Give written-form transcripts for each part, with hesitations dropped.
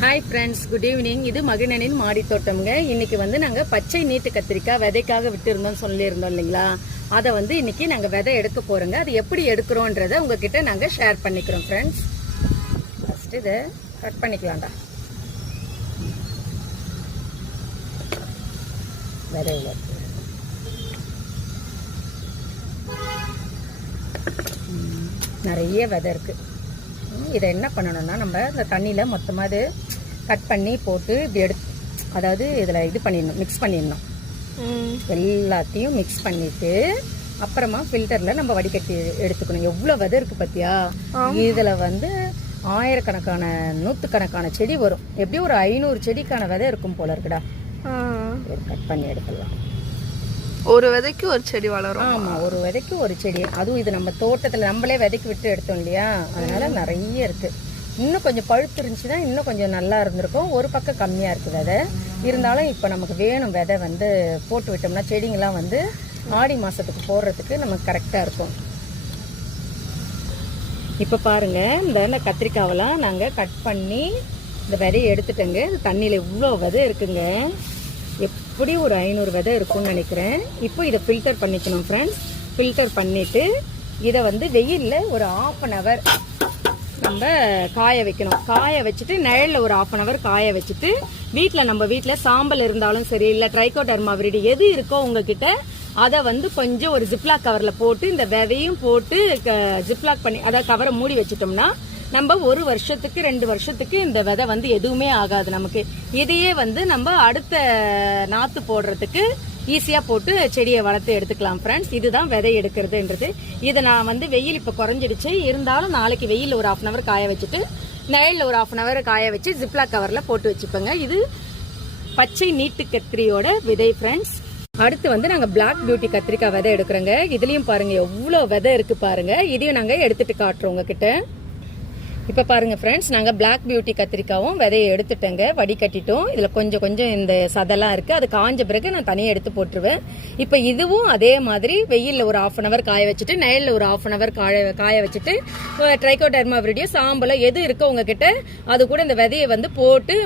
Hi friends, good evening. இது மகிழனின் மாடி தோட்டம்ங்க. இன்னைக்கு வந்து நாங்கள் பச்சை நீட்டு கத்திரிக்காய் விதைக்காக விட்டுருந்தோம் சொல்லியிருந்தோம் இல்லைங்களா? அதை வந்து இன்னைக்கு நாங்கள் விதை எடுக்க போகிறோங்க. அது எப்படி எடுக்கிறோன்றதை உங்ககிட்ட நாங்கள் ஷேர் பண்ணிக்கிறோம் ஃப்ரெண்ட்ஸ். ஃபஸ்ட்டு இதை கட் பண்ணிக்கலாம்டா. விதை நிறைய விதை இருக்குது. இதை என்ன பண்ணணும்னா, நம்ம இந்த தண்ணியில் மொத்தமாக இது கட் பண்ணி போட்டு இப்படி அதாவது இதில் இது பண்ணிடணும், மிக்ஸ் பண்ணிடணும். எல்லாத்தையும் மிக்ஸ் பண்ணிவிட்டு அப்புறமா ஃபில்டரில் நம்ம வடிகட்டி எடுத்துக்கணும். எவ்வளோ விதை இருக்குது பார்த்தியா? இதில் வந்து ஆயிரக்கணக்கான நூற்றுக்கணக்கான செடி வரும். எப்படியும் ஒரு 500 செடிக்கான விதை இருக்கும் போல இருக்குடா. கட் பண்ணி எடுத்துடலாம். ஒரு விதைக்கு ஒரு செடி வளரும். ஆமாம், ஒரு விதைக்கு ஒரு செடி. அதுவும் இது நம்ம தோட்டத்தில் நம்மளே விதைக்கு விட்டு எடுத்தோம் இல்லையா? அதனால நிறைய இருக்குது. இன்னும் கொஞ்சம் பழுத்து இருந்துச்சுன்னா இன்னும் கொஞ்சம் நல்லா இருந்திருக்கும். ஒரு பக்கம் கம்மியாக இருக்குது விதை. இருந்தாலும் இப்போ நமக்கு வேணும் விதை வந்து போட்டு விட்டோம்னா செடிங்கெல்லாம் வந்து ஆடி மாதத்துக்கு போடுறதுக்கு நமக்கு கரெக்டாக இருக்கும். இப்போ பாருங்கள், இந்த கத்திரிக்காவெல்லாம் நாங்கள் கட் பண்ணி இந்த விதையை எடுத்துட்டோங்க. தண்ணியில் இவ்வளோ விதை இருக்குங்க. எப்படி ஒரு 500 விதை இருக்கும்னு நினைக்கிறேன். இப்போ இதை ஃபில்டர் பண்ணிக்கணும் ஃப்ரெண்ட்ஸ். ஃபில்டர் பண்ணிவிட்டு இதை வந்து வெயிலில் ஒரு 1/2 hour நம்ம காய வைக்கணும். காய வச்சுட்டு நிழலில் ஒரு 1/2 hour காய வச்சுட்டு வீட்டில் நம்ம வீட்டில் சாம்பல் இருந்தாலும் சரி, இல்லை ட்ரைகோடர்மா விரிடி எது இருக்கோ உங்ககிட்ட அதை வந்து கொஞ்சம் ஒரு ஜிப்லாக் கவரில் போட்டு இந்த விதையும் போட்டு ஜிப்லாக் பண்ணி அதாவது கவரை மூடி வச்சிட்டோம்னா நம்ம 1 வருஷத்துக்கு 2 வருஷத்துக்கு இந்த விதை வந்து எதுவுமே ஆகாது நமக்கு. இதையே வந்து நம்ம அடுத்த நாற்று போடுறதுக்கு ஈஸியாக போட்டு செடியை வளர்த்து எடுத்துக்கலாம் ஃப்ரெண்ட்ஸ். இதுதான் விதை எடுக்கிறதுன்றது. இதை நான் வந்து வெயில் இப்போ குறைஞ்சிடுச்சு. இருந்தாலும் நாளைக்கு வெயில் ஒரு 1/2 hour காய வச்சுட்டு நிழலில் ஒரு 1/2 hour காய வச்சு ஜிப்லாக் கவரில் போட்டு வச்சுப்பேங்க. இது பச்சை நீட்டு கத்திரியோட விதை ஃப்ரெண்ட்ஸ். அடுத்து வந்து நாங்கள் பிளாக் பியூட்டி கத்திரிக்காய் விதை எடுக்கிறோங்க. இதுலேயும் பாருங்கள் எவ்வளோ விதை இருக்குது பாருங்கள். இதையும் நாங்கள் எடுத்துகிட்டு காட்டுறோம் உங்ககிட்ட. இப்போ பாருங்கள் ஃப்ரெண்ட்ஸ், நாங்கள் பிளாக் பியூட்டி கத்திரிக்காவும் விதையை எடுத்துட்டேங்க, வடிகட்டிட்டோம். இதில் கொஞ்சம் கொஞ்சம் இந்த சதெல்லாம் இருக்குது. அது காஞ்ச பிறகு நான் தனியாக எடுத்து போட்டுருவேன். இப்போ இதுவும் அதே மாதிரி வெயிலில் ஒரு 1/2 hour காய வச்சுட்டு நிழலில் ஒரு 1/2 hour காய வச்சுட்டு ட்ரைகோடர்மா விரிடியோ சாம்பலோ எது இருக்கோ உங்ககிட்ட அது கூட இந்த விதையை வந்து போட்டு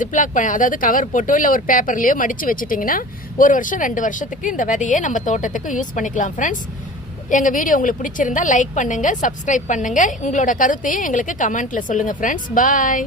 ஜிப்லாக் அதாவது கவர் போட்டோ இல்லை ஒரு பேப்பர்லேயோ மடித்து வச்சுட்டிங்கன்னா 1 வருஷம் 2 வருஷத்துக்கு இந்த விதையை நம்ம தோட்டத்துக்கு யூஸ் பண்ணிக்கலாம் ஃப்ரெண்ட்ஸ். எங்கள் வீடியோ உங்களுக்கு பிடிச்சிருந்தா லைக் பண்ணுங்கள், சப்ஸ்கிரைப் பண்ணுங்கள். உங்களோட கருத்தையும் எங்களுக்கு கமெண்ட்டில் சொல்லுங்கள் ஃப்ரெண்ட்ஸ். பாய்.